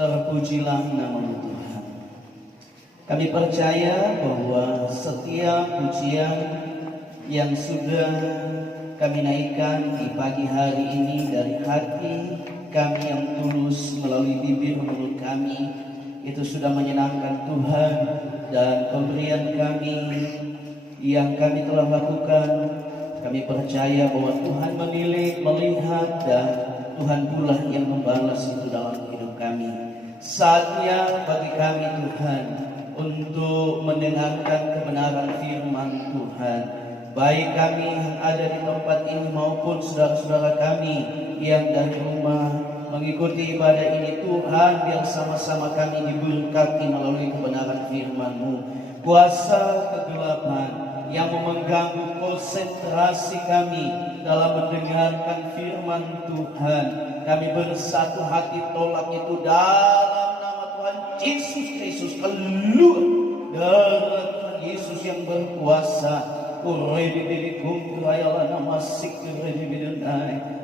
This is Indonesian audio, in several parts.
Terpujilah nama Tuhan. Kami percaya bahwa setiap pujian yang sudah kami naikkan di pagi hari ini dari hati kami yang tulus melalui bibir mulut kami, itu sudah menyenangkan Tuhan, dan pemberian kami yang kami telah lakukan, kami percaya bahwa Tuhan melihat, dan Tuhan pula yang membalas itu dalam hidup kami. Saatnya bagi kami Tuhan untuk mendengarkan kebenaran firman Tuhan, baik kami yang ada di tempat ini maupun saudara-saudara kami yang dari rumah mengikuti ibadah ini. Tuhan, biar sama-sama kami diberkati melalui kebenaran firman-Mu. Kuasa kegelapan yang mengganggu konsentrasi kami dalam mendengarkan firman Tuhan, kami bersatu hati tolak itu dalam nama Tuhan Yesus Kristus. Keluar darah Tuhan Yesus yang berkuasa.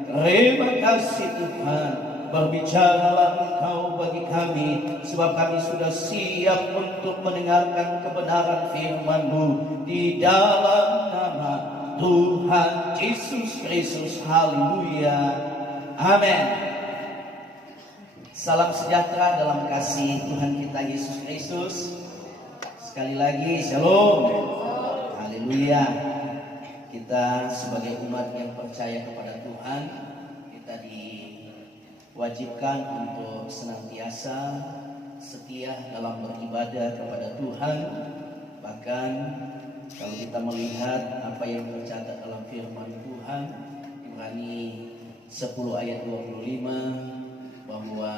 Terima kasih Tuhan. Berbicaralah Engkau bagi kami, sebab kami sudah siap untuk mendengarkan kebenaran firman-Mu di dalam nama Tuhan Yesus Kristus. Haleluya. Amin. Salam sejahtera dalam kasih Tuhan kita Yesus Kristus. Sekali lagi, shalom. Haleluya. Kita sebagai umat yang percaya kepada Tuhan, kita diwajibkan untuk senantiasa setia dalam beribadah kepada Tuhan. Bahkan kalau kita melihat apa yang tercatat dalam firman Tuhan, Ibrani 10 ayat 25, bahwa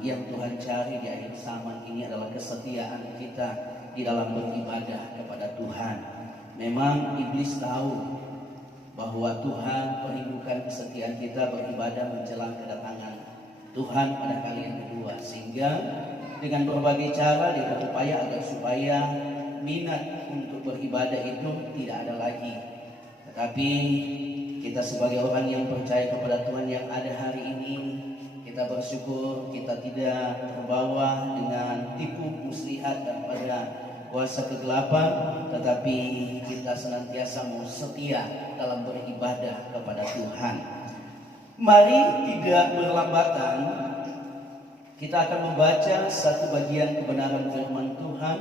yang Tuhan cari di akhir zaman ini adalah kesetiaan kita di dalam beribadah kepada Tuhan. Memang iblis tahu bahwa Tuhan merindukan kesetiaan kita beribadah menjelang kedatangan Tuhan pada kali yang kedua, sehingga dengan berbagai cara dia berupaya agar supaya minat untuk beribadah itu tidak ada lagi. Tetapi kita sebagai orang yang percaya kepada Tuhan yang ada hari ini, kita bersyukur kita tidak terbawa dengan tipu muslihat daripada kuasa kegelapan, tetapi kita senantiasa mau setia dalam beribadah kepada Tuhan. Mari tidak berlambatan, kita akan membaca satu bagian kebenaran firman Tuhan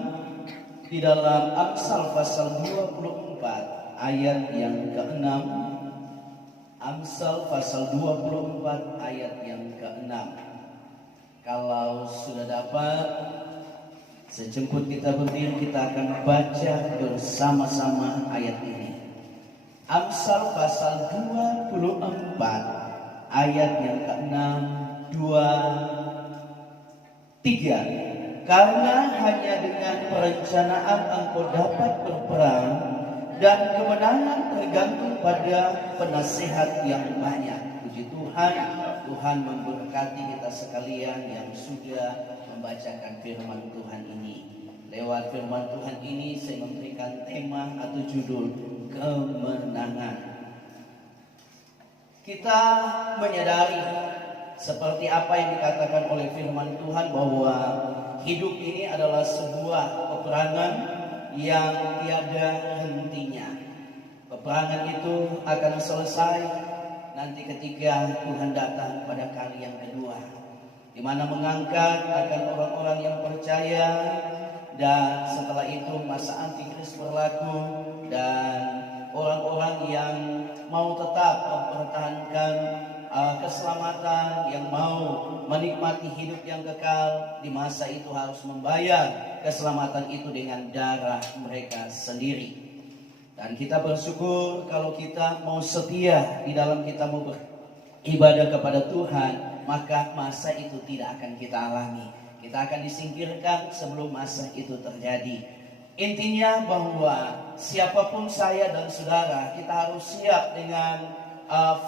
di dalam Amsal pasal 24 ayat yang ke-6. Amsal pasal 24 ayat yang ke-6. Kalau sudah dapat, sejemput kita berdiri, kita akan baca bersama-sama ayat ini. Amsal pasal 24 ayat yang ke-6, 2, 3. Karena hanya dengan perencanaan engkau dapat berperang, dan kemenangan tergantung pada penasihat yang banyak. Puji Tuhan, Tuhan memberkati kita sekalian yang sudah membacakan firman Tuhan ini. Lewat firman Tuhan ini saya memberikan tema atau judul kemenangan. Kita menyadari seperti apa yang dikatakan oleh firman Tuhan, bahwa hidup ini adalah sebuah peperangan yang tiada hentinya. Peperangan itu akan selesai nanti ketika Tuhan datang pada kali yang kedua, di mana mengangkat akan orang-orang yang percaya, dan setelah itu masa antikris berlaku, dan orang-orang yang mau tetap mempertahankan keselamatan, yang mau menikmati hidup yang kekal, di masa itu harus membayar keselamatan itu dengan darah mereka sendiri. Dan kita bersyukur kalau kita mau setia di dalam kita mau beribadah kepada Tuhan, maka masa itu tidak akan kita alami. Kita akan disingkirkan sebelum masa itu terjadi. Intinya bahwa siapapun saya dan saudara, kita harus siap dengan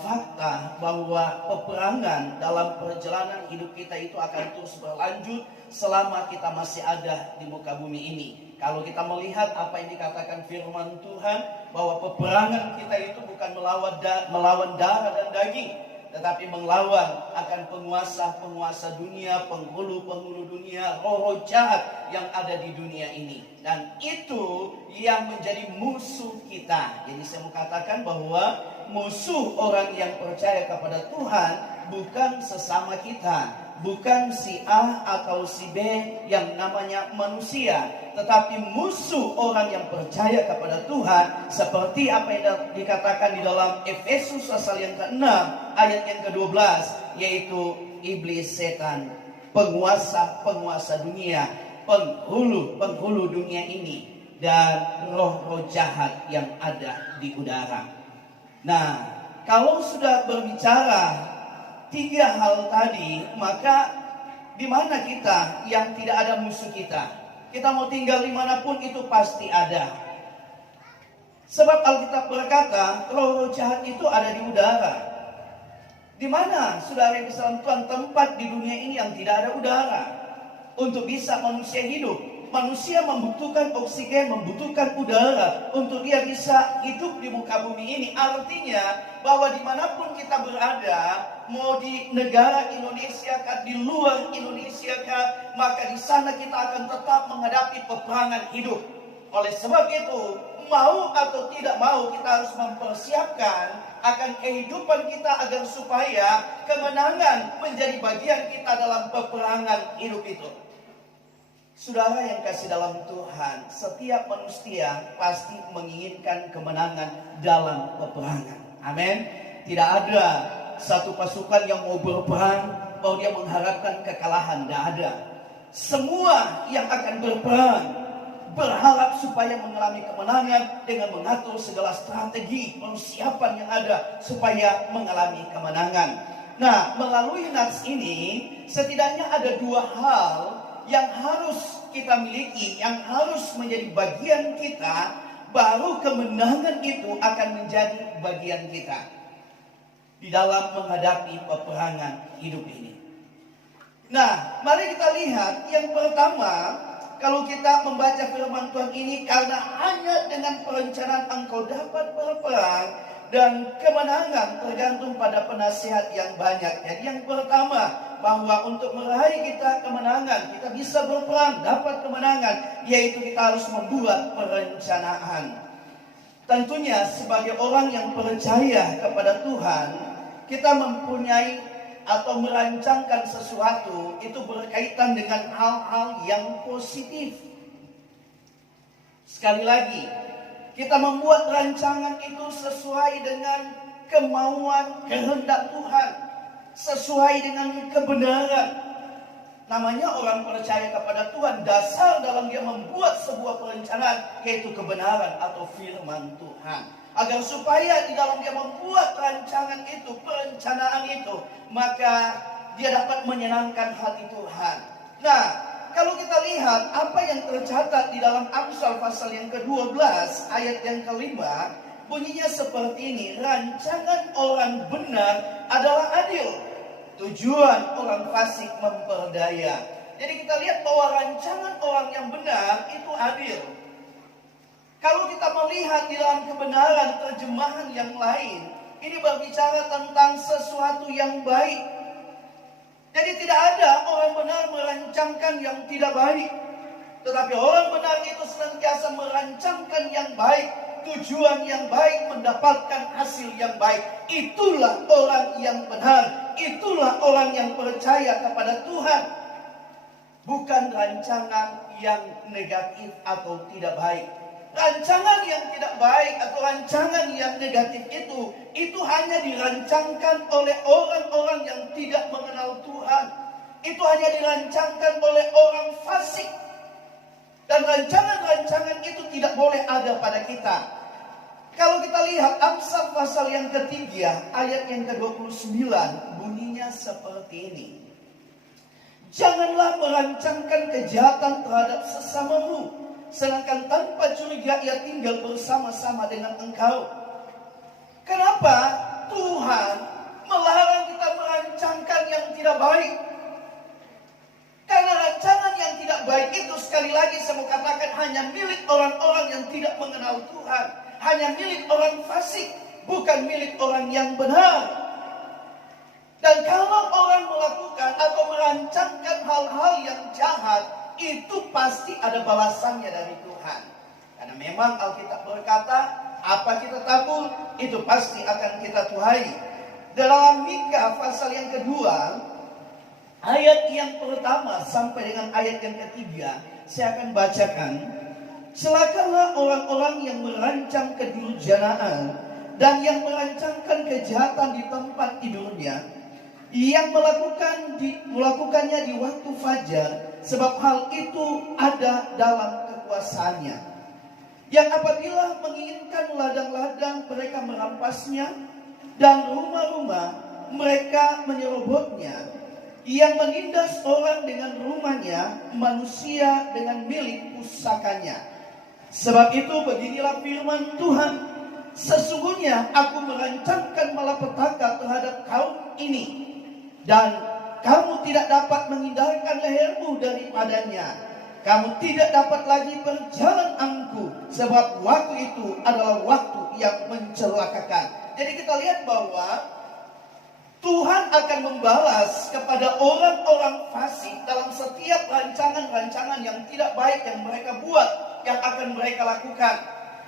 fakta bahwa peperangan dalam perjalanan hidup kita itu akan terus berlanjut selama kita masih ada di muka bumi ini. Kalau kita melihat apa yang dikatakan firman Tuhan, bahwa peperangan kita itu bukan melawan darah dan daging, tetapi melawan akan penguasa-penguasa dunia, penghulu-penghulu dunia, roh-roh jahat yang ada di dunia ini. Dan itu yang menjadi musuh kita. Jadi saya mau katakan bahwa musuh orang yang percaya kepada Tuhan bukan sesama kita, bukan si A atau si B yang namanya manusia, tetapi musuh orang yang percaya kepada Tuhan, seperti apa yang dikatakan di dalam Efesus pasal yang ke-6 ayat yang ke-12, yaitu iblis setan, penguasa-penguasa dunia, penghulu dunia ini, dan roh-roh jahat yang ada di udara. Nah, kalau sudah berbicara tiga hal tadi, maka di mana kita yang tidak ada musuh kita? Kita mau tinggal dimanapun itu pasti ada. Sebab Alkitab berkata roh-roh jahat itu ada di udara. Di mana saudara yang kesalahan Tuhan tempat di dunia ini yang tidak ada udara? Untuk bisa manusia hidup, manusia membutuhkan oksigen, membutuhkan udara untuk dia bisa hidup di muka bumi ini. Artinya bahwa dimanapun kita berada, mau di negara Indonesia kah, di luar Indonesia kah, maka di sana kita akan tetap menghadapi peperangan hidup. Oleh sebab itu, mau atau tidak mau, kita harus mempersiapkan akan kehidupan kita agar supaya kemenangan menjadi bagian kita dalam peperangan hidup itu. Saudara yang kasih dalam Tuhan, setiap manusia pasti menginginkan kemenangan dalam peperangan. Amin. Tidak ada satu pasukan yang mau berperang bahwa dia mengharapkan kekalahan. Tidak ada. Semua yang akan berperang berharap supaya mengalami kemenangan dengan mengatur segala strategi persiapan yang ada supaya mengalami kemenangan. Nah, melalui nats ini setidaknya ada dua hal yang harus kita miliki, yang harus menjadi bagian kita, baru kemenangan itu akan menjadi bagian kita di dalam menghadapi peperangan hidup ini. Nah, mari kita lihat yang pertama, kalau kita membaca firman Tuhan ini, karena hanya dengan perencanaan engkau dapat berperang, dan kemenangan tergantung pada penasihat yang banyak. Jadi yang pertama, bahwa untuk meraih kita kemenangan, kita bisa berperang, dapat kemenangan, yaitu kita harus membuat perencanaan. Tentunya sebagai orang yang percaya kepada Tuhan, kita mempunyai atau merancangkan sesuatu itu berkaitan dengan hal-hal yang positif. Sekali lagi, kita membuat rancangan itu sesuai dengan kemauan kehendak Tuhan, sesuai dengan kebenaran. Namanya orang percaya kepada Tuhan, dasar dalam dia membuat sebuah perencanaan yaitu kebenaran atau firman Tuhan. Agar supaya di dalam dia membuat rancangan itu, perencanaan itu, maka dia dapat menyenangkan hati Tuhan. Nah, kalau kita lihat apa yang tercatat di dalam Amsal pasal yang ke-12 ayat yang ke-5, bunyinya seperti ini: rancangan orang benar adalah adil, tujuan orang fasik memperdaya. Jadi kita lihat bahwa rancangan orang yang benar itu adil. Kalau kita melihat di dalam kebenaran terjemahan yang lain, ini berbicara tentang sesuatu yang baik. Jadi tidak ada orang benar merancangkan yang tidak baik, tetapi orang benar itu senantiasa merancangkan yang baik, tujuan yang baik, mendapatkan hasil yang baik. Itulah orang yang benar, itulah orang yang percaya kepada Tuhan. Bukan rancangan yang negatif atau tidak baik. Rancangan yang tidak baik atau rancangan yang negatif itu hanya dirancangkan oleh orang-orang yang tidak mengenal Tuhan. Itu hanya dirancangkan oleh orang fasik. Dan rancangan-rancangan itu tidak boleh ada pada kita. Kalau kita lihat Amsal pasal yang ketiga ayat yang ke-29, bunyinya seperti ini: janganlah merancangkan kejahatan terhadap sesamamu, sedangkan tanpa curiga ia tinggal bersama-sama dengan engkau. Kenapa Tuhan melarang kita merancangkan yang tidak baik? Karena rancangan yang tidak baik itu, sekali lagi saya mau katakan, hanya milik orang-orang yang tidak mengenal Tuhan. Hanya milik orang fasik, bukan milik orang yang benar. Dan kalau orang melakukan atau merancangkan hal-hal yang jahat, itu pasti ada balasannya dari Tuhan. Karena memang Alkitab berkata, apa kita tabur, itu pasti akan kita tuai. Dalam Mika pasal yang kedua, ayat yang pertama sampai dengan ayat yang ketiga, saya akan bacakan. Celakalah orang-orang yang merancang kedurjanaan dan yang merancangkan kejahatan di tempat tidurnya, yang melakukannya di waktu fajar, sebab hal itu ada dalam kekuasaannya. Yang apabila menginginkan ladang-ladang, mereka merampasnya, dan rumah-rumah mereka menyerobotnya. Yang menindas orang dengan rumahnya, manusia dengan milik pusakanya. Sebab itu beginilah firman Tuhan, sesungguhnya aku merancangkan malapetaka terhadap kaum ini, dan kamu tidak dapat menghindarkan lehermu daripadanya. Kamu tidak dapat lagi berjalan angkuh, sebab waktu itu adalah waktu yang mencelakakan. Jadi kita lihat bahwa Tuhan akan membalas kepada orang-orang fasik dalam setiap rancangan-rancangan yang tidak baik yang mereka buat, yang akan mereka lakukan.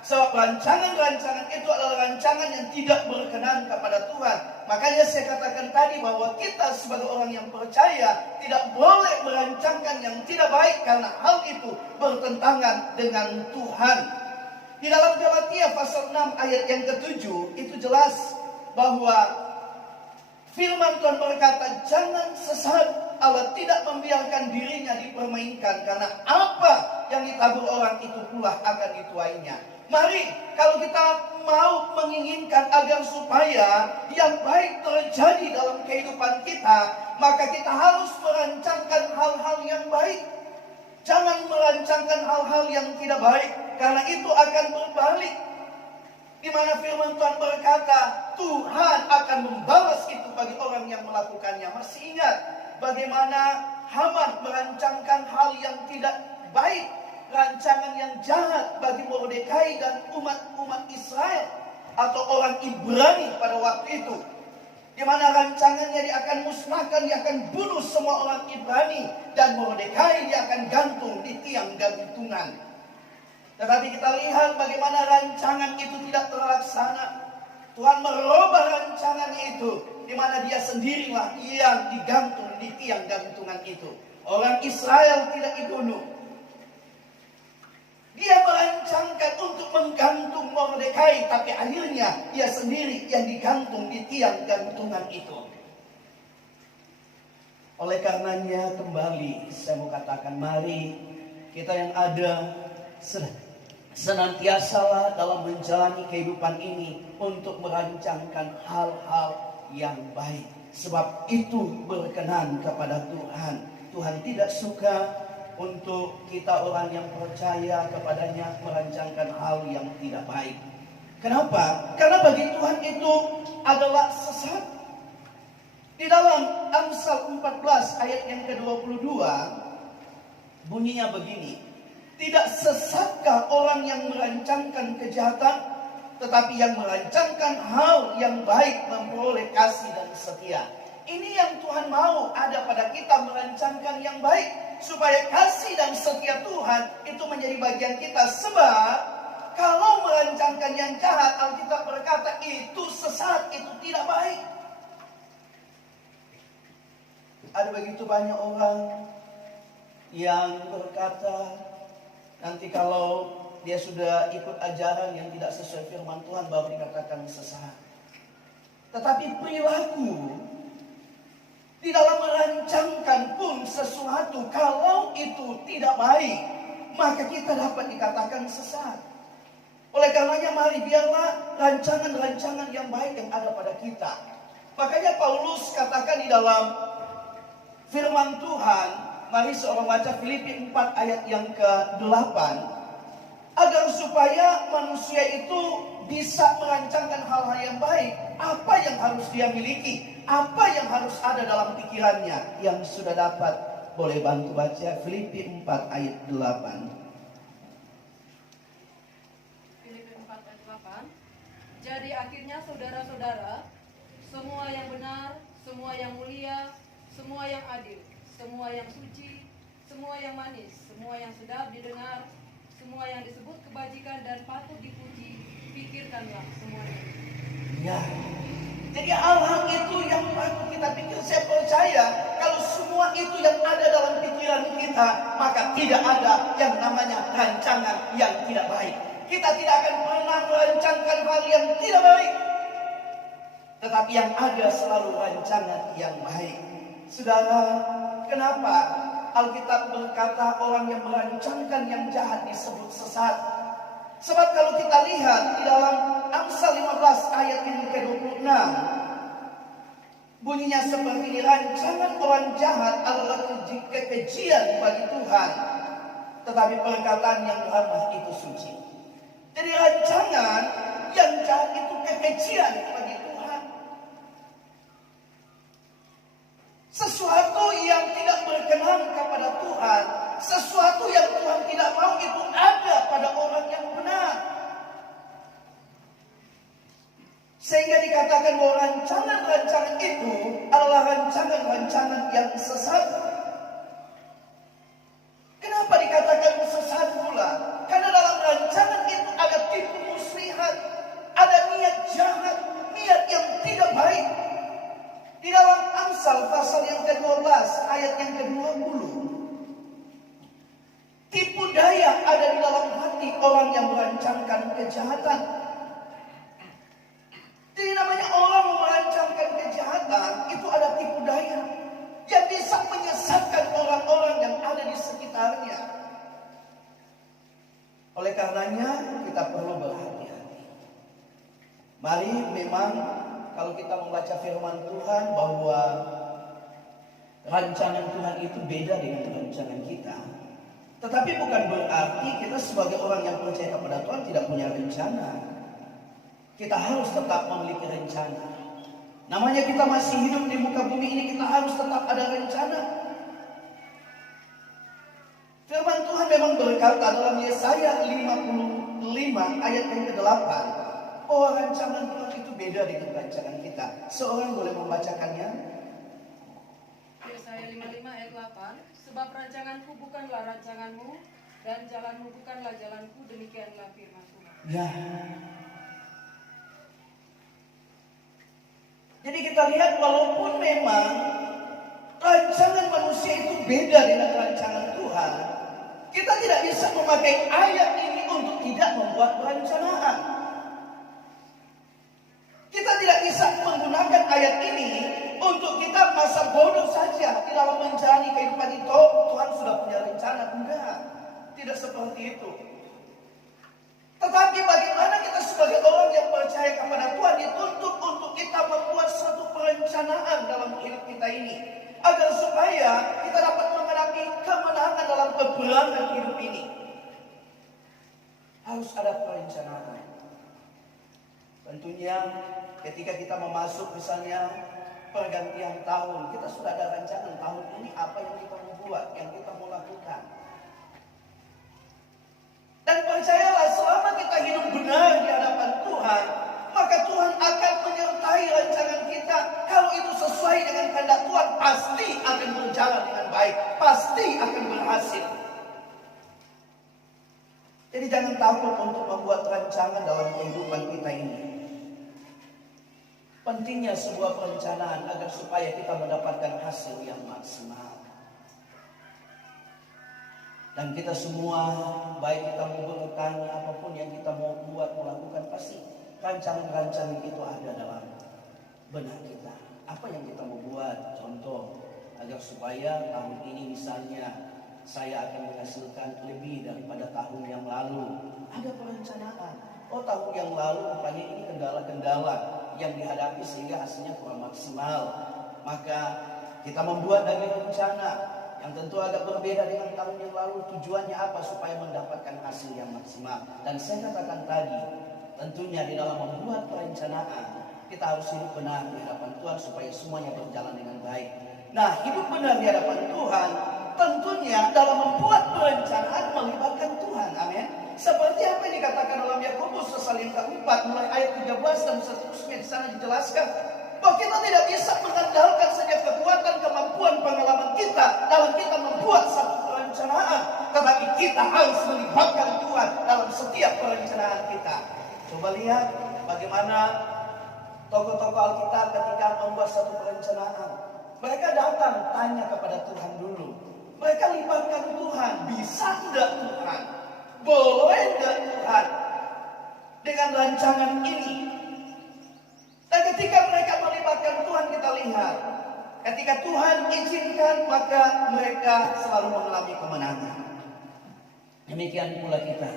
Sebab rancangan-rancangan itu adalah rancangan yang tidak berkenan kepada Tuhan. Makanya saya katakan tadi bahwa kita sebagai orang yang percaya tidak boleh merancangkan yang tidak baik, karena hal itu bertentangan dengan Tuhan. Di dalam Galatia pasal 6 ayat yang ke-7 itu jelas bahwa firman Tuhan berkata, jangan sesat, Allah tidak membiarkan dirinya dipermainkan, karena apa yang ditabur orang itu pula akan dituainya. Mari, kalau kita mau menginginkan agar supaya yang baik terjadi dalam kehidupan kita, maka kita harus merancangkan hal-hal yang baik. Jangan merancangkan hal-hal yang tidak baik, karena itu akan berbalik. Di mana firman Tuhan berkata, Tuhan akan membalas itu bagi orang yang melakukannya. Masih ingat bagaimana Haman merancangkan hal yang tidak baik, rancangan yang jahat bagi Mordekai dan umat Israel atau orang Ibrani pada waktu itu. Di mana rancangannya dia akan musnahkan, dia akan bunuh semua orang Ibrani, dan Mordekai dia akan gantung di tiang gantungan. Tetapi kita lihat bagaimana rancangan itu tidak terlaksana. Tuhan merubah rancangan itu, di mana dia sendirilah yang digantung di tiang gantungan itu. Orang Israel tidak dibunuh. Dia merancangkan untuk menggantung Mordekai, tapi akhirnya dia sendiri yang digantung di tiang gantungan itu. Oleh karenanya kembali saya mau katakan, mari kita yang ada senantiasalah dalam menjalani kehidupan ini untuk merancangkan hal-hal yang baik. Sebab itu berkenan kepada Tuhan. Tuhan tidak suka untuk kita orang yang percaya kepadanya merancangkan hal yang tidak baik. Kenapa? Karena bagi Tuhan itu adalah sesat. Di dalam Amsal 14 ayat yang ke-22 bunyinya begini. Tidak sesatkah orang yang merancangkan kejahatan, tetapi yang merancangkan hal yang baik memperoleh kasih dan setia. Ini yang Tuhan mau ada pada kita, merancangkan yang baik, supaya kasih dan setia Tuhan itu menjadi bagian kita. Sebab kalau merancangkan yang jahat, Alkitab berkata itu sesat, itu tidak baik. Ada begitu banyak orang yang berkata, nanti kalau dia sudah ikut ajaran yang tidak sesuai firman Tuhan baru dikatakan sesat. Tetapi perilaku di dalam merancangkan pun sesuatu, kalau itu tidak baik, maka kita dapat dikatakan sesat. Oleh karenanya mari biarlah rancangan-rancangan yang baik yang ada pada kita. Makanya Paulus katakan di dalam firman Tuhan, mari seorang baca Filipi 4 ayat yang ke-8, agar supaya manusia itu bisa merancangkan hal-hal yang baik. Apa yang harus dia miliki? Apa yang harus ada dalam pikirannya? Yang sudah dapat boleh bantu baca Filipi 4 ayat 8. Filipi 4 ayat 8. Jadi akhirnya saudara-saudara, semua yang benar, semua yang mulia, semua yang adil, semua yang suci, semua yang manis, semua yang sedap didengar, semua yang disebut kebajikan dan patut dipuji, pikirkanlah semuanya. Ya, jadi hal-hal itu yang patut kita pikir. Saya percaya kalau semua itu yang ada dalam pikiran kita, maka tidak ada yang namanya rancangan yang tidak baik. Kita tidak akan pernah merancangkan hal yang tidak baik, tetapi yang ada selalu rancangan yang baik. Saudara, kenapa Alkitab berkata orang yang merancangkan yang jahat disebut sesat? Sebab kalau kita lihat di dalam Amsal 15 ayat yang ke-26, bunyinya seperti ini: rancangan orang jahat adalah kekejian bagi Tuhan, tetapi perkataan yang ramah itu suci. Jadi rancangan yang jahat itu kekejian bagi Tuhan. Sesuatu yang tidak berkenan kepada Tuhan, sesuatu yang Tuhan tidak mau itu ada pada orang yang benar. Sehingga dikatakan bahwa rancangan-rancangan itu adalah rancangan-rancangan yang sesat. Kenapa dikatakan sesat pula? Karena dalam rancangan itu ada tipu muslihat, ada niat jahat, niat yang tidak baik. Di dalam Amsal pasal yang ke-12 ayat yang ke-20, tipu daya ada di dalam hati orang yang merancangkan kejahatan. Jadi namanya orang merancangkan kejahatan itu ada tipu daya yang bisa menyesatkan orang-orang yang ada di sekitarnya. Oleh karenanya kita perlu berhati-hati. Mari, memang kalau kita membaca firman Tuhan bahwa rancangan Tuhan itu beda dengan rancangan kita. Tetapi bukan berarti kita sebagai orang yang percaya kepada Tuhan tidak punya rencana. Kita harus tetap memiliki rencana. Namanya kita masih hidup di muka bumi ini, kita harus tetap ada rencana. Firman Tuhan memang berkata dalam Yesaya 55 ayat yang ke-8, bahwa rancangan Tuhan itu beda dengan rancangan kita. Seorang boleh membacakannya? Yesaya 55 ayat 8, sebab rancanganku bukanlah rancanganmu, dan jalanmu bukanlah jalanku, demikianlah firman Tuhan. Ya. Jadi kita lihat walaupun memang rancangan manusia itu beda dengan rancangan Tuhan, kita tidak bisa memakai ayat ini untuk tidak membuat perencanaan. Kita tidak bisa menggunakan ayat ini untuk kita masa bodoh saja di dalam menjalani kehidupan itu. Tuhan sudah punya rencana. Enggak, tidak seperti itu. Tetapi bagaimana kita sebagai orang yang percaya kepada Tuhan dituntut untuk kita membuat suatu perencanaan dalam hidup kita ini, agar supaya kita dapat menghadapi kemenangan dalam peperangan hidup ini. Harus ada perencanaan. Tentunya ketika kita memasuk misalnya pergantian tahun, kita sudah ada rancangan tahun ini apa yang kita mau buat, yang kita mau lakukan. Dan percayalah, selama kita hidup benar di hadapan Tuhan, maka Tuhan akan menyertai rancangan kita. Kalau itu sesuai dengan kehendak Tuhan, pasti akan berjalan dengan baik, pasti akan berhasil. Jadi jangan takut untuk membuat rancangan dalam kehidupan kita ini. Pentingnya sebuah perencanaan agar supaya kita mendapatkan hasil yang maksimal. Dan kita semua, baik kita mau bertani apapun yang kita mau buat, melakukan, pasti rancangan-rancangan itu ada dalam benak kita. Apa yang kita mau buat, contoh, agar supaya tahun ini misalnya saya akan menghasilkan lebih daripada tahun yang lalu. Ada perencanaan. Oh, tahun yang lalu rupanya ini kendala-kendala yang dihadapi sehingga hasilnya kurang maksimal. Maka kita membuat dari rencana yang tentu agak berbeda dengan tahun yang lalu. Tujuannya apa? Supaya mendapatkan hasil yang maksimal. Dan saya katakan tadi, tentunya di dalam membuat perencanaan, kita harus hidup benar di hadapan Tuhan supaya semuanya berjalan dengan baik. Nah, hidup benar di hadapan Tuhan tentunya dalam membuat perencanaan melibatkan Tuhan. Amin. Seperti apa yang dikatakan dalam Yakobus pasal yang ke-4 mulai ayat 13 dan seterusnya, di sana dijelaskan bahwa kita tidak bisa mengandalkan kita harus melibatkan Tuhan dalam setiap perencanaan kita. Coba lihat bagaimana tokoh-tokoh Alkitab ketika membuat satu perencanaan. Mereka datang tanya kepada Tuhan dulu. Mereka libatkan Tuhan. Bisa tidak Tuhan? Boleh tidak Tuhan? Dengan rancangan ini. Dan ketika mereka melibatkan Tuhan, kita lihat. Ketika Tuhan izinkan, maka mereka selalu mengalami kemenangan. Demikian pula kita.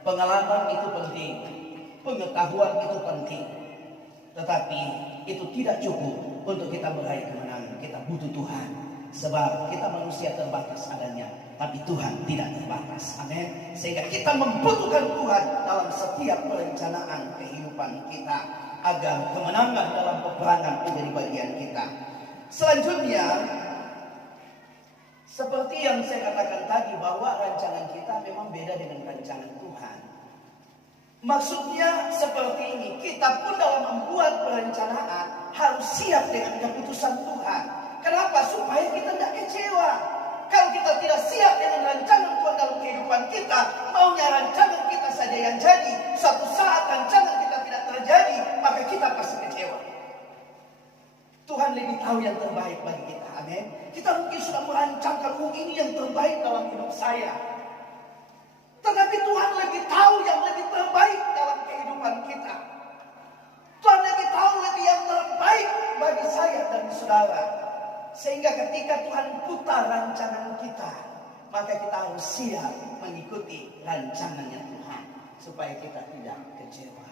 Pengalaman itu penting. Pengetahuan itu penting. Tetapi itu tidak cukup untuk kita meraih kemenangan. Kita butuh Tuhan. Sebab kita manusia terbatas adanya, tapi Tuhan tidak terbatas. Amin. Sehingga kita membutuhkan Tuhan dalam setiap perencanaan kehidupan kita, agar kemenangan dalam peperangan menjadi bagian kita. Selanjutnya, seperti yang saya katakan tadi, bahwa rancangan kita memang beda dengan rancangan Tuhan. Maksudnya seperti ini, kita pun dalam membuat perencanaan harus siap dengan keputusan Tuhan. Kenapa? Supaya kita tidak kecewa. Kalau kita tidak siap dengan rancangan Tuhan dalam kehidupan kita, maunya rancangan kita saja yang jadi. Suatu saat rancangan kita tidak terjadi, maka kita pasti kecewa. Tuhan lebih tahu yang terbaik bagi kita. Amin. Kita mungkin sudah merancangkan, ini yang terbaik dalam hidup saya. Tetapi Tuhan lebih tahu yang lebih terbaik dalam kehidupan kita. Tuhan lebih tahu lebih yang terbaik bagi saya dan saudara. Sehingga ketika Tuhan putar rancangan kita, maka kita harus siap mengikuti rancangannya Tuhan, supaya kita tidak kecewa.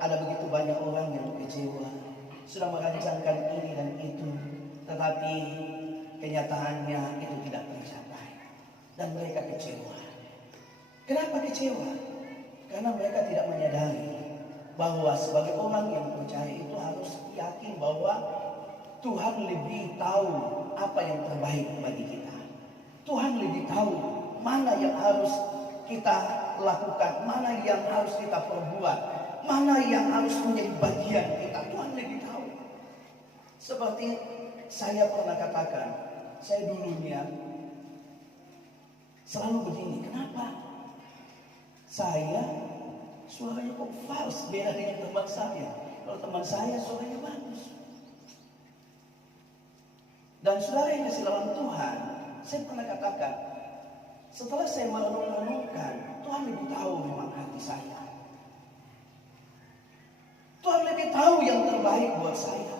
Ada begitu banyak orang yang kecewa, sudah merancangkan ini dan itu, tetapi kenyataannya itu tidak tercapai, dan mereka kecewa. Kenapa kecewa? Karena mereka tidak menyadari bahwa sebagai orang yang percaya itu harus yakin bahwa Tuhan lebih tahu apa yang terbaik bagi kita. Tuhan lebih tahu mana yang harus kita lakukan, mana yang harus kita perbuat, mana yang harus menjadi bagian kita. Tuhan lebih tahu. Seperti saya pernah katakan, saya dulunya selalu begini. Kenapa? Saya suaranya kok fals, beda dengan teman saya. Kalau teman saya suaranya bagus. Dan saudara yang kasih dalam Tuhan, saya pernah katakan, setelah saya merenung-renungkan, Tuhan lebih tahu memang hati saya. Tuhan lebih tahu yang terbaik buat saya.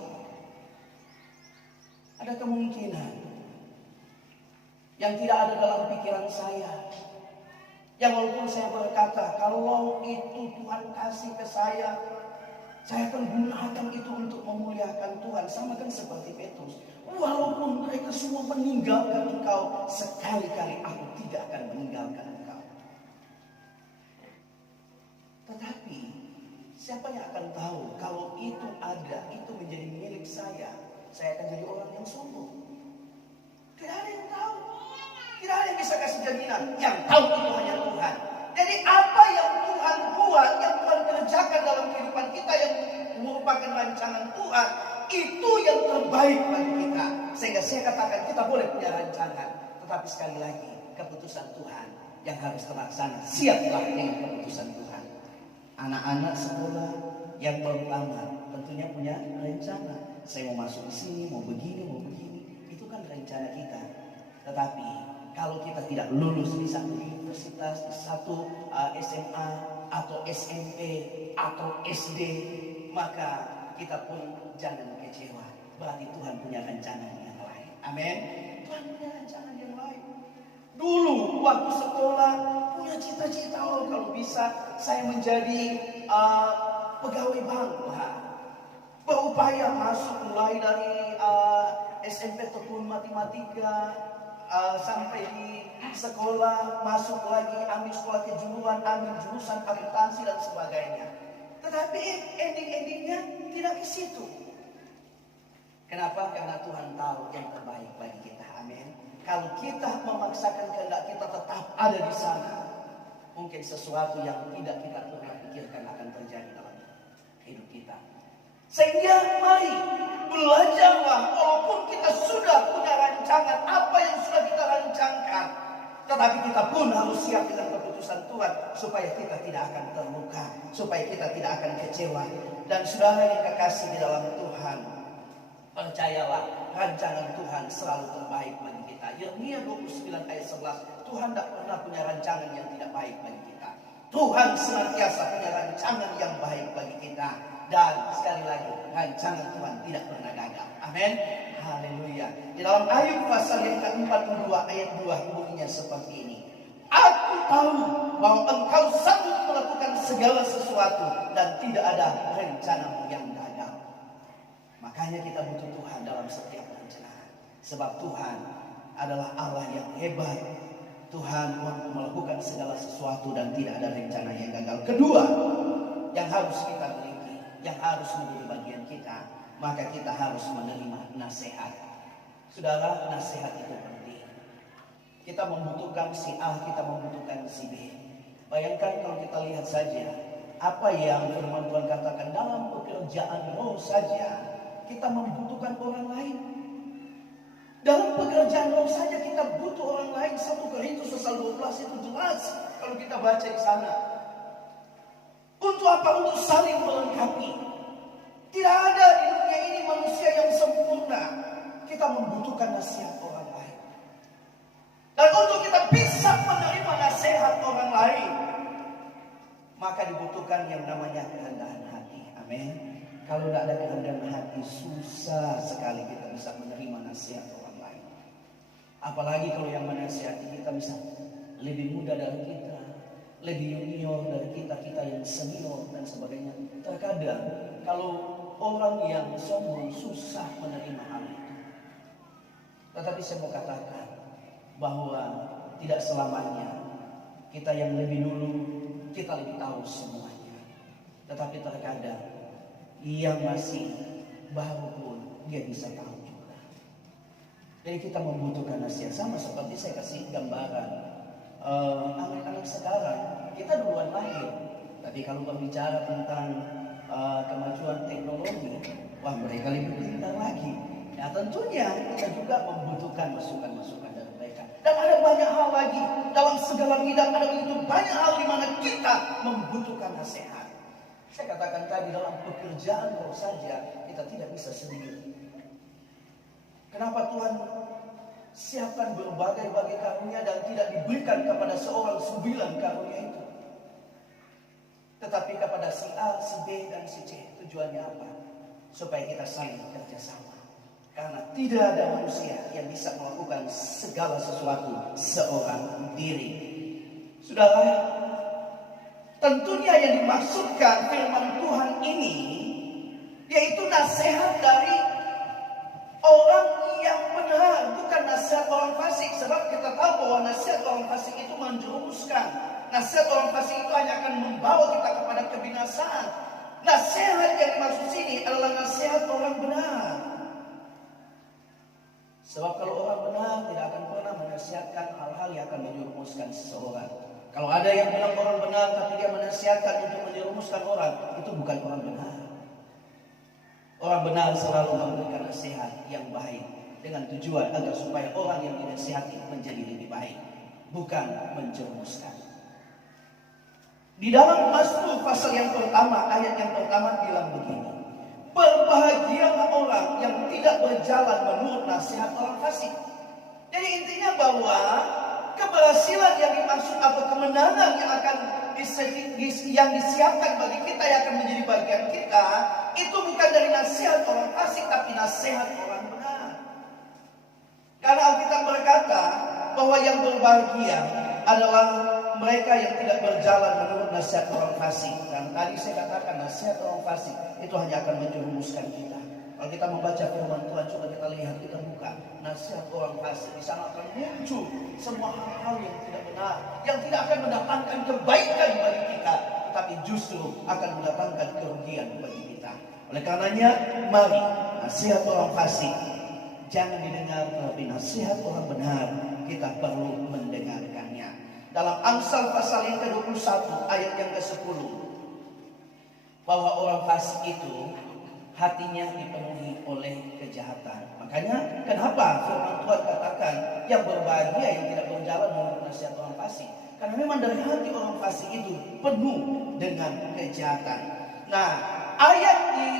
Ada kemungkinan yang tidak ada dalam pikiran saya, yang walaupun saya berkata, kalau itu Tuhan kasih ke saya akan gunakan itu untuk memuliakan Tuhan. Sama kan seperti Petrus. Walaupun mereka semua meninggalkan engkau, sekali-kali aku tidak akan meninggalkan engkau. Tetapi siapa yang akan tahu kalau itu ada, itu menjadi milik saya akan jadi orang yang sombong. Tidak ada yang tahu. Tidak ada yang bisa kasih jaminan. Yang tahu itu hanya Tuhan. Jadi apa yang Tuhan buat, yang Tuhan kerjakan dalam kehidupan kita yang merupakan rancangan Tuhan, itu yang terbaik bagi kita. Sehingga saya katakan kita boleh punya rancangan, tetapi sekali lagi keputusan Tuhan yang harus terlaksana. Siaplah dengan keputusan Tuhan. Anak-anak sekolah yang pertama tentunya punya rencana. Saya mau masuk di sini, mau begini. Itu kan rencana kita. Tetapi kalau kita tidak lulus di satu universitas, di satu SMA atau SMP atau SD, maka kita pun jangan kecewa. Berarti Tuhan punya rencana yang lain. Amin. Tuhan punya rencana yang lain. Dulu waktu sekolah punya cita-cita, kalau bisa saya menjadi pegawai bank. Berupaya masuk mulai dari SMP tekun matematika, sampai di sekolah, masuk lagi, ambil sekolah kejuruan, ambil jurusan akuntansi dan sebagainya. Tetapi ending-endingnya tidak ke situ. Kenapa? Karena Tuhan tahu yang terbaik bagi kita. Amin. Kalau kita memaksakan kehendak kita tetap ada di sana, mungkin sesuatu yang tidak kita pernah pikirkan akan terjadi dalam hidup kita. Sehingga mari belajarlah, walaupun kita sudah punya rancangan apa yang sudah kita rancangkan, tetapi kita pun harus siap dengan keputusan Tuhan supaya kita tidak akan terluka, supaya kita tidak akan kecewa. Dan saudara yang kekasih di dalam Tuhan, percayalah, rancangan Tuhan selalu terbaik bagi kita. Yeremia 29 ayat 11, Tuhan tidak pernah punya rancangan yang tidak baik bagi kita. Tuhan senantiasa punya rancangan yang baik bagi kita. Dan sekali lagi, rancangan Tuhan tidak pernah gagal. Amin. Haleluya. Di dalam Ayub pasal yang ke-42 ayat 2 bunyinya seperti ini. Aku tahu bahwa engkau sanggup melakukan segala sesuatu dan tidak ada rencana yang gagal. Makanya kita butuh Tuhan dalam setiap perencanaan. Sebab Tuhan adalah Allah yang hebat. Tuhan mampu melakukan segala sesuatu dan tidak ada rencana yang gagal. Kedua, yang harus kita miliki, yang harus menjadi bagian kita, maka kita harus menerima nasihat. Saudara, nasihat itu penting. Kita membutuhkan si A, kita membutuhkan si B. Bayangkan kalau kita lihat saja apa yang firman Tuhan katakan dalam pekerjaan roh saja, kita membutuhkan orang lain. Dalam pekerjaan roh saja kita butuh orang lain. 1 Korintus pasal 12 itu jelas kalau kita baca di sana. Untuk apa? Untuk saling melengkapi. Tidak ada di dunia ini manusia yang sempurna. Kita membutuhkan nasihat orang lain. Dan untuk kita bisa menerima nasihat orang lain, maka dibutuhkan yang namanya kerendahan hati. Amin. Kalau tidak ada kerendahan hati, susah sekali kita bisa menerima nasihat orang lain. Apalagi kalau yang menasihati kita bisa lebih muda dari kita, lebih junior dari kita, kita yang senior dan sebagainya. Terkadang kalau orang yang sombong susah menerima hal itu. Tetapi saya mau katakan bahwa tidak selamanya kita yang lebih dulu, kita lebih tahu semuanya. Tetapi terkadang yang masih baru pun dia bisa tahu juga. Jadi kita membutuhkan nasihat. Sama seperti saya kasih gambaran anak-anak sekarang, kita duluan lahir. Tapi kalau berbicara tentang kemajuan teknologi, wah mereka lebih pintar lagi. Ya tentunya kita juga membutuhkan masukan-masukan dari mereka. Dan ada banyak hal lagi dalam segala bidang, ada begitu banyak hal di mana kita membutuhkan nasihat. Saya katakan tadi dalam pekerjaan roh saja kita tidak bisa sendiri. Kenapa Tuhan siapkan berbagai-bagai karunia dan tidak diberikan kepada seorang 9 karunia itu, tetapi kepada si A, si B, dan si C? Tujuannya apa? Supaya kita saling bekerjasama. Karena tidak ada manusia yang bisa melakukan segala sesuatu seorang diri. Saudara, tentunya yang dimaksudkan firman Tuhan ini yaitu nasihat dari orang yang benar, bukan nasihat orang fasik. Sebab kita tahu bahwa nasihat orang fasik itu menjerumuskan. Nasihat orang fasik itu hanya akan membawa kita kepada kebinasaan. Nasihat yang dimaksud sini adalah nasihat orang benar. Sebab kalau orang benar tidak akan pernah menasihatkan hal-hal yang akan menjerumuskan seseorang. Kalau ada yang bilang orang benar tapi dia menasihatkan untuk menjerumuskan orang, itu bukan orang benar. Orang benar selalu memberikan nasihat yang baik dengan tujuan agar supaya orang yang dinasihati menjadi lebih baik, bukan menjerumuskan. Di dalam Mazmur pasal yang pertama, ayat yang pertama bilang begini. Berbahagialah orang yang tidak berjalan menurut nasihat orang fasik. Jadi intinya bahwa keberhasilan yang dimaksud atau kemenangan yang akan yang disiapkan bagi kita, yang akan menjadi bagian kita, itu bukan dari nasihat orang fasik, tapi nasihat orang benar. Karena Alkitab berkata bahwa yang berbahagia adalah mereka yang tidak berjalan menurut nasihat orang fasik. Dan tadi saya katakan nasihat orang fasik itu hanya akan menjerumuskan kita. Kalau kita membaca firman Tuhan, coba kita lihat, kita buka nasihat orang fasik. Di sana akan muncul semua hal-hal yang tidak benar, yang tidak akan mendatangkan kebaikan bagi kita, tetapi justru akan mendatangkan kerugian bagi kita. Oleh karenanya, mari nasihat orang fasik jangan didengar, tetapi nasihat orang benar kita perlu mendengarkannya. Dalam Amsal pasal yang ke-21 ayat yang ke-10, bahwa orang fasik itu hatinya dipenuhi oleh kejahatan. kesehatan. Makanya kenapa firman Tuhan katakan yang berbahagia yang tidak berjalan menurut nasihat orang fasik. Karena memang dari hati orang fasik itu penuh dengan kejahatan. Nah, ayat di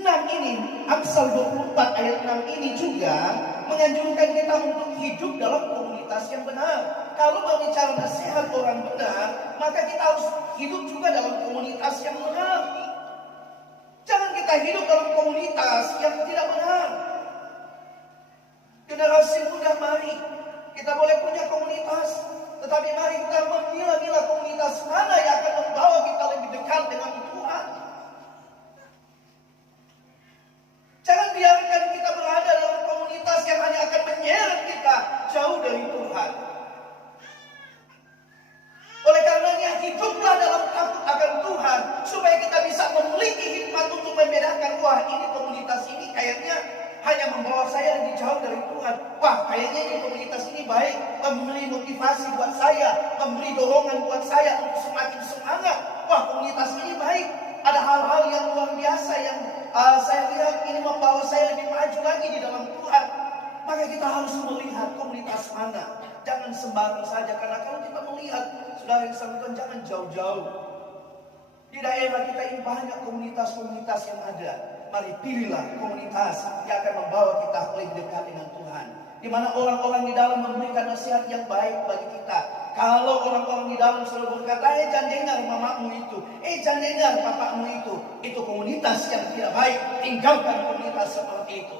6 ini, Amsal 24 ayat 6 ini juga menganjurkan kita untuk hidup dalam komunitas yang benar. Kalau berbicara nasihat orang benar, maka kita harus hidup juga dalam komunitas yang benar. Jangan kita hidup dalam komunitas yang tidak benar. Generasi muda, mari kita boleh punya komunitas, tetapi mari kita memilah-milah komunitas mana yang akan membawa kita lebih dekat dengan Tuhan. Jangan biarkan kita berada dalam komunitas yang hanya akan menyeret kita jauh dari Tuhan. Oleh karenanya hiduplah dalam takut akan Tuhan, supaya kita bisa memiliki hikmat untuk membedakan, wah ini komunitas ini kayaknya hanya membawa saya lebih jauh dari Tuhan. Wah kayaknya ini komunitas ini baik, memberi motivasi buat saya, memberi dorongan buat saya untuk semakin semangat. Wah komunitas ini baik, ada hal-hal yang luar biasa yang saya lihat ini membawa saya lebih maju lagi di dalam Tuhan. Maka kita harus melihat komunitas mana. Jangan sembarang saja, karena kalau kita melihat, saudara yang sanggup, jangan jauh-jauh. Di daerah kita ini banyak komunitas-komunitas yang ada. Mari pilihlah komunitas yang akan membawa kita lebih dekat dengan Tuhan. Di mana orang-orang di dalam memberikan nasihat yang baik bagi kita. Kalau orang-orang di dalam selalu berkata, jangan dengar mamamu itu, jangan dengar papamu itu komunitas yang tidak baik. Tinggalkan komunitas seperti itu.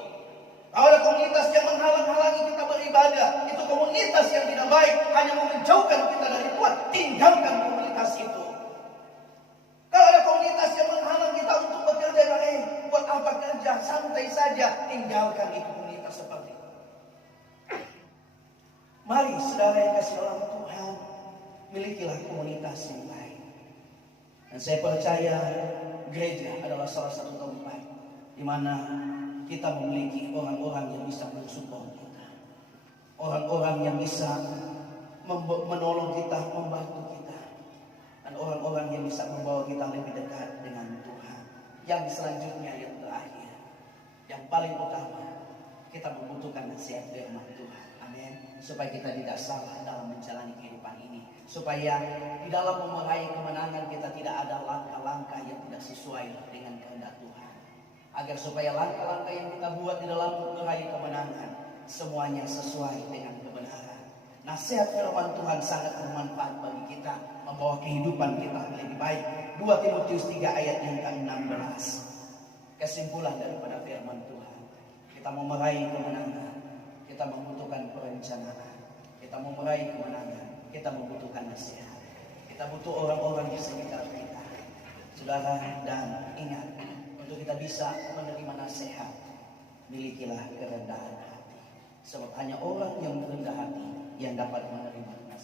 Kalau ada komunitas yang menghalang-halangi kita beribadah, itu komunitas yang tidak baik, hanya mau menjauhkan kita dari Tuhan. Tinggalkan komunitas itu. Kalau ada komunitas yang menghalang kita untuk bekerja, buat apa kerja, santai saja, tinggalkan itu komunitas seperti itu. Mari saudara yang kasih dalam Tuhan, milikilah komunitas yang baik. Dan saya percaya gereja adalah salah satu tempat di mana kita memiliki orang-orang yang bisa mensupport kita, orang-orang yang bisa menolong kita, membantu kita, dan orang-orang yang bisa membawa kita lebih dekat dengan Tuhan. Yang selanjutnya, yang terakhir, yang paling utama, kita membutuhkan nasihat firman Tuhan. Amin. Supaya kita tidak salah dalam menjalani kehidupan ini, supaya di dalam meraih kemenangan kita tidak ada langkah-langkah yang tidak sesuai dengan kehendak Tuhan. Agar supaya langkah-langkah yang kita buat di dalam meraih kemenangan semuanya sesuai dengan kebenaran. Nasihat firman Tuhan sangat bermanfaat bagi kita, membawa kehidupan kita lebih baik. 2 Timotius 3 ayat yang ke-16. Kesimpulan daripada firman Tuhan, kita mau meraih kemenangan, kita membutuhkan perencanaan. Kita mau meraih kemenangan, kita membutuhkan nasihat. Kita butuh orang-orang di sekitar kita, saudara. Dan ingat, untuk kita bisa menerima nasihat, milikilah kerendahan hati. Sebab hanya orang yang rendah hati yang dapat menerima